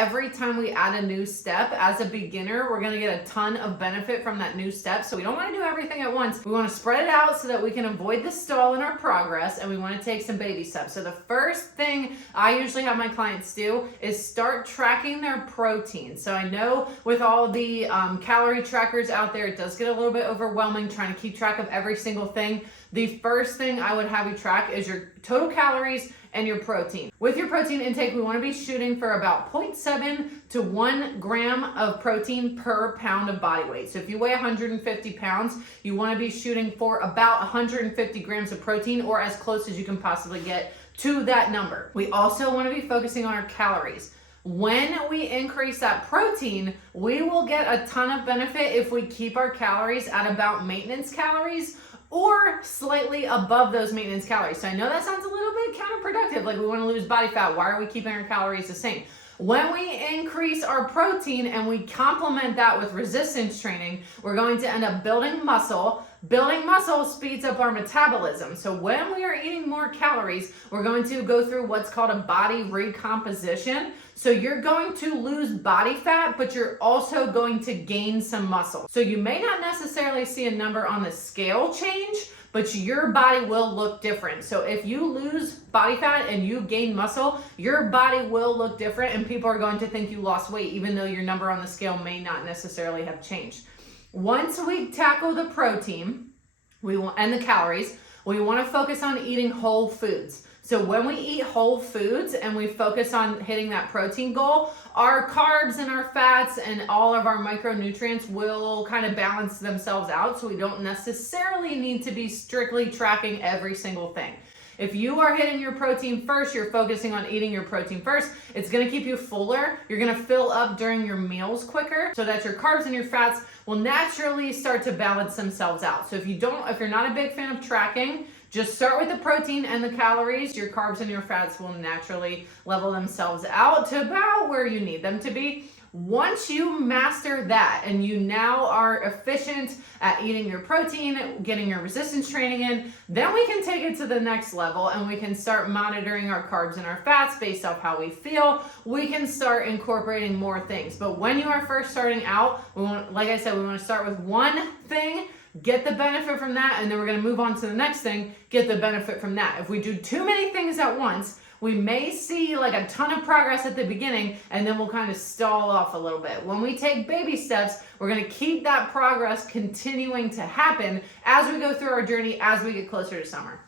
every time we add a new step as a beginner, we're going to get a ton of benefit from that new step. So we don't want to do everything at once. We want to spread it out so that we can avoid the stall in our progress, and we want to take some baby steps. So the first thing I usually have my clients do is start tracking their protein. So I know with all the calorie trackers out there, it does get a little bit overwhelming trying to keep track of every single thing. The first thing I would have you track is your total calories and your protein. With your protein intake, we want to be shooting for about 0.7 to 1 gram of protein per pound of body weight. So if you weigh 150 pounds, you want to be shooting for about 150 grams of protein, or as close as you can possibly get to that number. We also want to be focusing on our calories. When we increase that protein, we will get a ton of benefit if we keep our calories at about maintenance calories or slightly above those maintenance calories. So I know that sounds a little bit counterproductive, like we want to lose body fat. Why are we keeping our calories the same? When we increase our protein and we complement that with resistance training, we're going to end up building muscle. Building muscle speeds up our metabolism. So when we are eating more calories, we're going to go through what's called a body recomposition. So you're going to lose body fat, but you're also going to gain some muscle. So you may not necessarily see a number on the scale change, but your body will look different. So if you lose body fat and you gain muscle, your body will look different, and people are going to think you lost weight, even though your number on the scale may not necessarily have changed. Once we tackle the protein and the calories, we want to focus on eating whole foods. So when we eat whole foods and we focus on hitting that protein goal, our carbs and our fats and all of our micronutrients will kind of balance themselves out. So we don't necessarily need to be strictly tracking every single thing. If you are hitting your protein first, you're focusing on eating your protein first, it's going to keep you fuller. You're going to fill up during your meals quicker so that your carbs and your fats will naturally start to balance themselves out. So if you're not a big fan of tracking, just start with the protein and the calories. Your carbs and your fats will naturally level themselves out to about where you need them to be. Once you master that and you now are efficient at eating your protein, getting your resistance training in, then we can take it to the next level and we can start monitoring our carbs and our fats based off how we feel. We can start incorporating more things. But when you are first starting out, like I said, we want to start with one thing, get the benefit from that, and then we're going to move on to the next thing, get the benefit from that. If we do too many things at once, we may see like a ton of progress at the beginning, and then we'll kind of stall off a little bit. When we take baby steps, we're going to keep that progress continuing to happen as we go through our journey, as we get closer to summer.